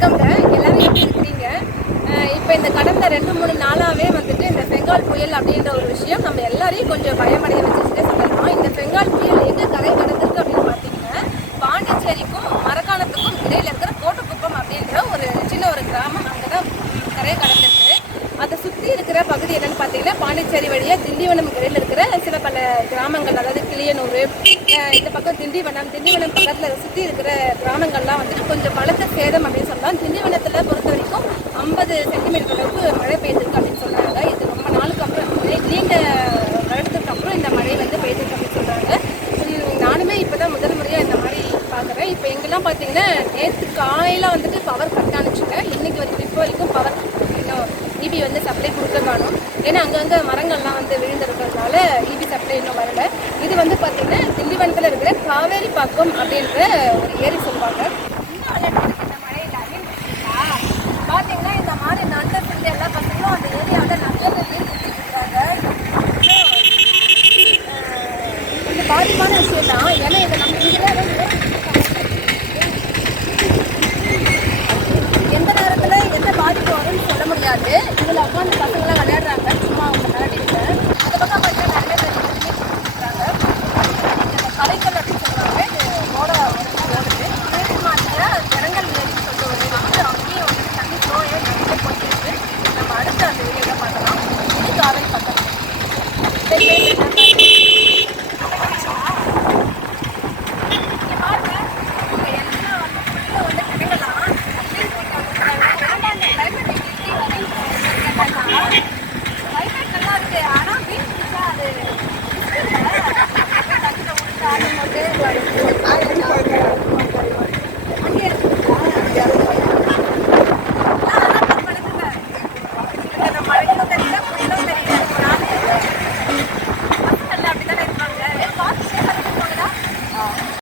வணக்கம்ங்க. எல்லாரும் எப்படி இருக்கிறீங்க? இப்போ இந்த கடந்த ரெண்டு மூணு நாளாகவே வந்துட்டு இந்த பெங்கால் புயல் அப்படின்ற ஒரு விஷயம் நம்ம எல்லாரையும் கொஞ்சம் பயமடைய வச்சுட்டே சொல்லலாம் இந்த பெங்கால் புயல் எங்க கரை கடந்திருக்கு அப்படின்னு பார்த்தீங்கன்னா பாண்டிச்சேரிக்கும் மரக்காணத்துக்கும் இடையில இருக்கிற கோட்டக்குப்பம் அப்படின்ற ஒரு சின்ன ஒரு கிராமம் அங்கே தான் கரையை கடந்திருக்கு அதை சுற்றி இருக்கிற பகுதி என்னன்னு பார்த்தீங்கன்னா பாண்டிச்சேரி வழியாக திண்டிவனம் கரையில் இருக்கிற சில பல கிராமங்கள் அதாவது கிளியனூர் இந்த பக்கம் திண்டிவனம் திண்டிவனம் பக்கத்தில் சுற்றி இருக்கிற கிராமங்கள்லாம் வந்துட்டு கொஞ்சம் பலத்த சேதம் அப்படின்னு சொல்லலாம். திண்டிவனத்தில் பொறுத்த வரைக்கும் ஐம்பது சென்டிமீட்டர் அளவுக்கு மழை பெய்திருக்கு அப்படின்னு சொல்கிறாங்க இது ரொம்ப நாளுக்கு அப்புறம் நீண்ட வருடத்துக்கு அப்புறம் இந்த மழை வந்து பெய்திருக்கு அப்படின்னு சொல்கிறாங்க நானுமே இப்போ தான் முதல் முறையாக இந்த மாதிரி பார்க்குறேன். இப்போ எங்கெல்லாம் பார்த்தீங்கன்னா நேற்று காலையில் வந்துட்டு பவர் கட் ஆனிச்சுங்க இன்னைக்கு வரைக்கும் இப்போ வரைக்கும் பவர் இபி வந்து சப்ளை கொடுக்க காணும். ஏன்னா அங்கங்கே மரங்கள்லாம் வந்து விழுந்திருக்கிறதுனால இபி சப்ளை இன்னும் வரல. இது வந்து பார்த்திங்கன்னா திண்டிவனத்தில் இருக்கிற காவேரி பாக்கம் அப்படின்ற ஒரு ஏரி சொல்லுவாங்க. இன்னும் alert இருக்கு இந்த மழையில. அப்படின்னு பார்த்தீங்கன்னா இந்த மாதிரி நல்ல பிள்ளை எல்லா பசங்களும் அந்த ஏரியாவில் நல்ல நீர் குடிச்சிட்டு இது பாதிப்பான விஷயம் தான் ஏன்னா இதை நம்ம இங்கே இருக்குது இதில் உட்காந்து பசங்களாம்